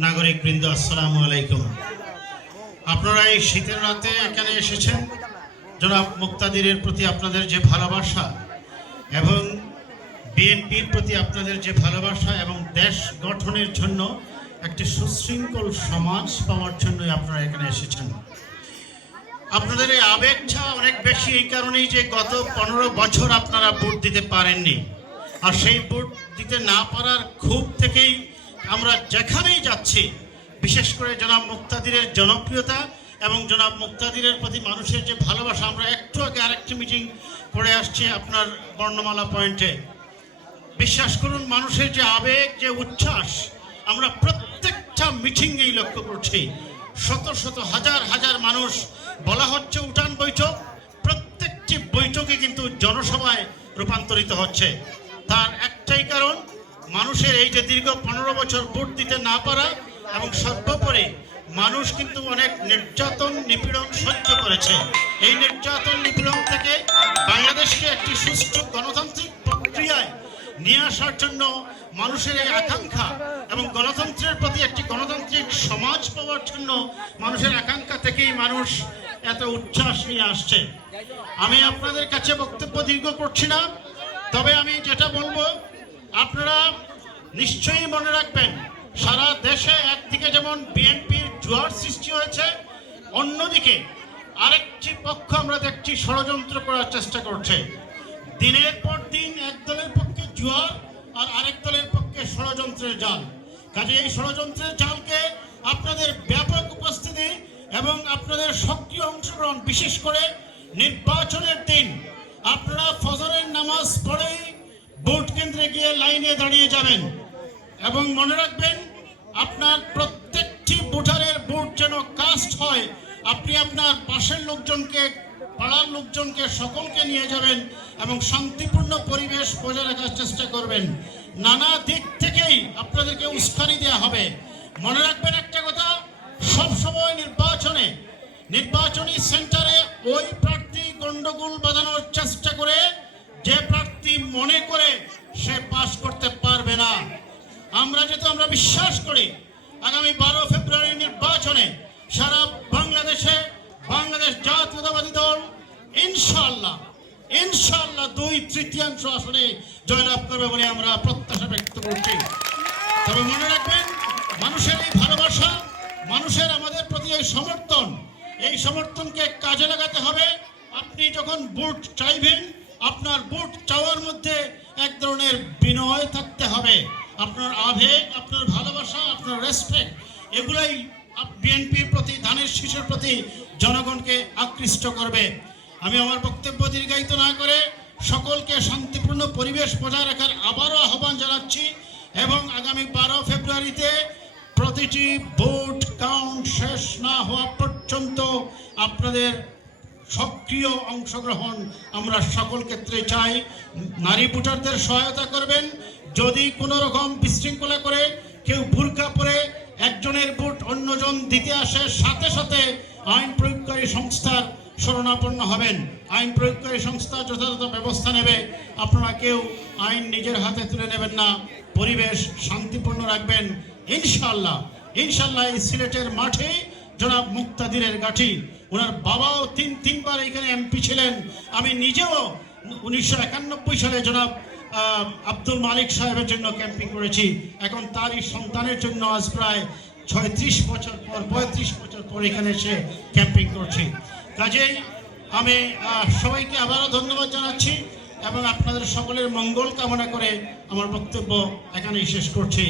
নাগরিকবৃন্দ, আসসালামু আলাইকুম। আপনারা এই শীতের রাতে এখানে এসেছেন জনাব মুক্তাদিরের প্রতি আপনাদের যে ভালোবাসা এবং বিএনপির প্রতি আপনাদের যে ভালোবাসা এবং দেশ গঠনের জন্য একটি সুশৃঙ্খল সমাজ পাওয়ার জন্যই আপনারা এখানে এসেছেন। আপনাদের এই আবেগটা অনেক বেশি এই কারণেই যে গত 15 বছর আপনারা ভোট দিতে পারেননি, আর সেই ভোট দিতে না পারার ক্ষোভ থেকেই আমরা যেখানেই যাচ্ছি, বিশেষ করে জনাব মুক্তাদিরের জনপ্রিয়তা এবং জনাব মুক্তাদিরের প্রতি মানুষের যে ভালোবাসা। আমরা একটু আগে আরেকটি মিটিং করে আসছি আপনার বর্ণমালা পয়েন্টে। বিশ্বাস করুন, মানুষের যে আবেগ, যে উচ্ছ্বাস আমরা প্রত্যেকটা মিটিংয়েই লক্ষ্য করছি। শত শত হাজার হাজার মানুষ, বলা হচ্ছে উঠান বৈঠক, প্রত্যেকটি বৈঠকে কিন্তু জনসভায় রূপান্তরিত হচ্ছে। তার একটাই কারণ, মানুষের এই যে দীর্ঘ 15 বছর ভোট দিতে না পারা এবং সর্বোপরি মানুষ কিন্তু অনেক নির্যাতন নিপীড়ন সহ্য করেছে। এই নির্যাতন নিপীড়ন থেকে বাংলাদেশকে একটি সুষ্ঠু গণতান্ত্রিক প্রক্রিয়ায় নিয়ে আসার জন্য মানুষের এই আকাঙ্ক্ষা এবং গণতন্ত্রের প্রতি একটি গণতান্ত্রিক সমাজ পাওয়ার জন্য মানুষের আকাঙ্ক্ষা থেকেই মানুষ এত উচ্ছ্বাস নিয়ে আসছে। আমি আপনাদের কাছে বক্তব্য দীর্ঘ করছি না, তবে আমি যেটা বলবো, আপনারা নিশ্চয়ই মনে রাখবেন, সারা দেশে একদিকে যেমন বিএনপির জোয়ার সৃষ্টি হয়েছে, অন্যদিকে আরেকটি পক্ষ আমরা দেখছি ষড়যন্ত্র করার চেষ্টা করছে। দিনের পর দিন এক দলের পক্ষে জোয়ার আর আরেক দলের পক্ষে ষড়যন্ত্রের জাল। কাজে এই ষড়যন্ত্রের জালকে আপনাদের ব্যাপক উপস্থিতি এবং আপনাদের সক্রিয় অংশগ্রহণ, বিশেষ করে নির্বাচনের দিন আপনারা ফজরের নামাজ পড়েই ভোট কেন্দ্রে গিয়ে লাইনে দাঁড়িয়ে যাবেন এবং মনে রাখবেন, আপনার প্রত্যেকটি ভোটারের ভোট যেন কাস্ট হয়। আপনি আপনার পাশের লোকজনকে, পাড়ার লোকজনকে, সকলকে নিয়ে যাবেন এবং শান্তিপূর্ণ পরিবেশ বজায় রাখার চেষ্টা করবেন। নানা দিক থেকেই আপনাদেরকে উস্কানি দেওয়া হবে। মনে রাখবেন একটা কথা, সবসময় নির্বাচনী সেন্টারে ওই প্রার্থী গন্ডগোল বাঁধানোর চেষ্টা করে যে প্রার্থী মনে করে সে পাস করতে পারবে না। আমরা বিশ্বাস করি আগামী 12 ফেব্রুয়ারি নির্বাচনে সারা বাংলাদেশে বাংলাদেশ জাতীয়তাবাদী দল ইনশাআল্লাহ 2/3 আসনে জয়লাভ করবে বলে আমরা প্রত্যাশা ব্যক্ত করছি। তবে মনে রাখবেন, মানুষের এই ভালোবাসা, মানুষের আমাদের প্রতি এই সমর্থনকে কাজে লাগাতে হবে। আপনি যখন ভোট চাইবেন, আপনার ভোট চাওয়ার মধ্যে এক ধরনের বিনয় থাকতে হবে। আপনার আবেগ, আপনার ভালোবাসা, আপনার রেসপেক্ট, এগুলাই বিএনপির প্রতি, ধানের শীষের প্রতি জনগণকে আকৃষ্ট করবে। আমি আমার বক্তব্য দীর্ঘায়িত না করে সকলকে শান্তিপূর্ণ পরিবেশ বজায় রাখার আবারও আহ্বান জানাচ্ছি এবং আগামী 12 ফেব্রুয়ারিতে প্রতিটি ভোট কাউন্ট শেষ না হওয়া পর্যন্ত আপনাদের সক্রিয় অংশগ্রহণ আমরা সকল ক্ষেত্রে চাই। নারী ভোটারদের সহায়তা করবেন। যদি কোনো রকম বিশৃঙ্খলা করে কেউ বুরকা পরে একজনের ভোট অন্যজন দিতে আসে, সাথে সাথে আইন প্রয়োগকারী সংস্থার শরণাপন্ন হবেন। আইন প্রয়োগকারী সংস্থা যথাযথ ব্যবস্থা নেবে। আপনারা কেউ আইন নিজের হাতে তুলে নেবেন না। পরিবেশ শান্তিপূর্ণ রাখবেন। ইনশাআল্লাহ এই সিলেটের মাঠে জনাব মুক্তাদিরের গাঠি, ওনার বাবাও তিনবার এখানে এমপি ছিলেন। আমি নিজেও 1991 সালে জনাব আব্দুল মালিক সাহেবের জন্য ক্যাম্পিং করেছি। এখন তারই সন্তানের জন্য আজ প্রায় 35 বছর পর এখানে এসে ক্যাম্পিং করছি। কাজেই আমি সবাইকে আবারও ধন্যবাদ জানাচ্ছি এবং আপনাদের সকলের মঙ্গল কামনা করে আমার বক্তব্য এখানেই শেষ করছি।